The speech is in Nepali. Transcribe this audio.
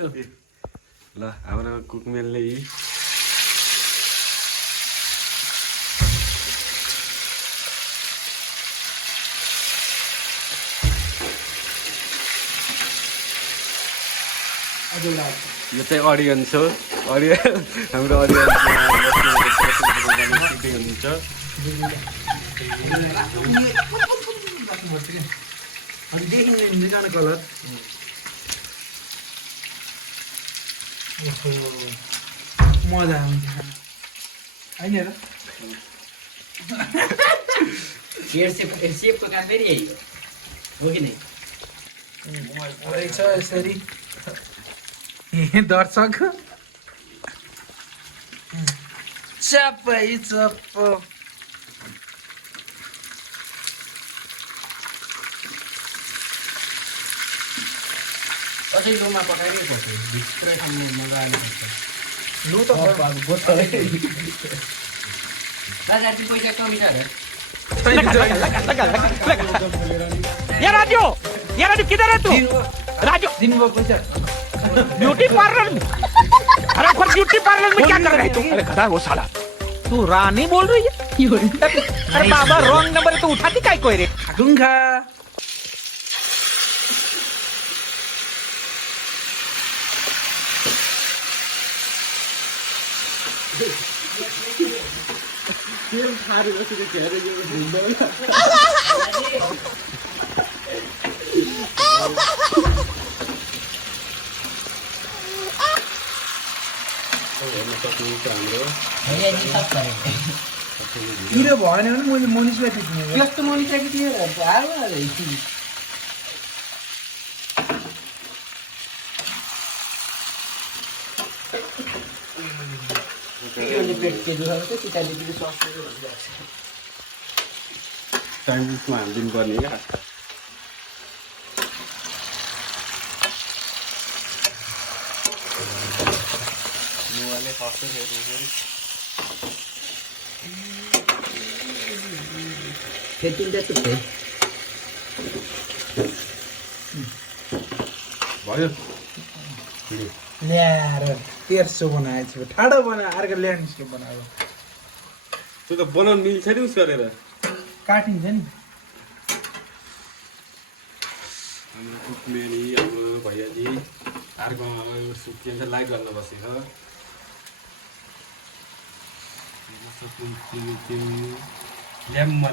ल हाम्रो कुकमेनले यो चाहिँ अडियन्स हो हाम्रो अडियन्स हुनुहुन्छ कलर मजा आउँछ होइन र सेपको काम फेरि यही हो कि नै रहेछ यसरी दर्शक चप्पै चप्प कसै लुमा पकाएकै पर्छ भित्रैसम्म मजाले लु त बोतलै दादा चाहिँ पैसा कमी छ अरे ये राजू किधर है तू राजू दिनुभयो पैसा ब्यूटी पार्लर में अरे पर ब्यूटी पार्लर में क्या कर रहे तुम अरे गधा वो साला तू रानी बोल रही है अरे बाबा रॉन्ग नंबर तो उठाती काय कोई रे ढुङ्गा किरो भएन भने मैले मनिषलाई दिने त्यस्तो मनिसको थियो पेट के दुखाएको थियो सीताजीको स्वास्थ्यको टाइममा हालिदिनु पर्ने क्या मोबाइलले खस्छ फेटिन्छ त्यो भयो ल्याएर तेर्सो बनाएछु ठाडो बनायो अर्को ल्यान्डस्केप बनायो त्यो त बनाउनु मिल्छ नि उस गरेर काटिन्छ नि हाम्रो कुकमेनी हाम्रो भैयाजी अर्को के भन्छ लाइक गर्न बसेछ ल्याम्मा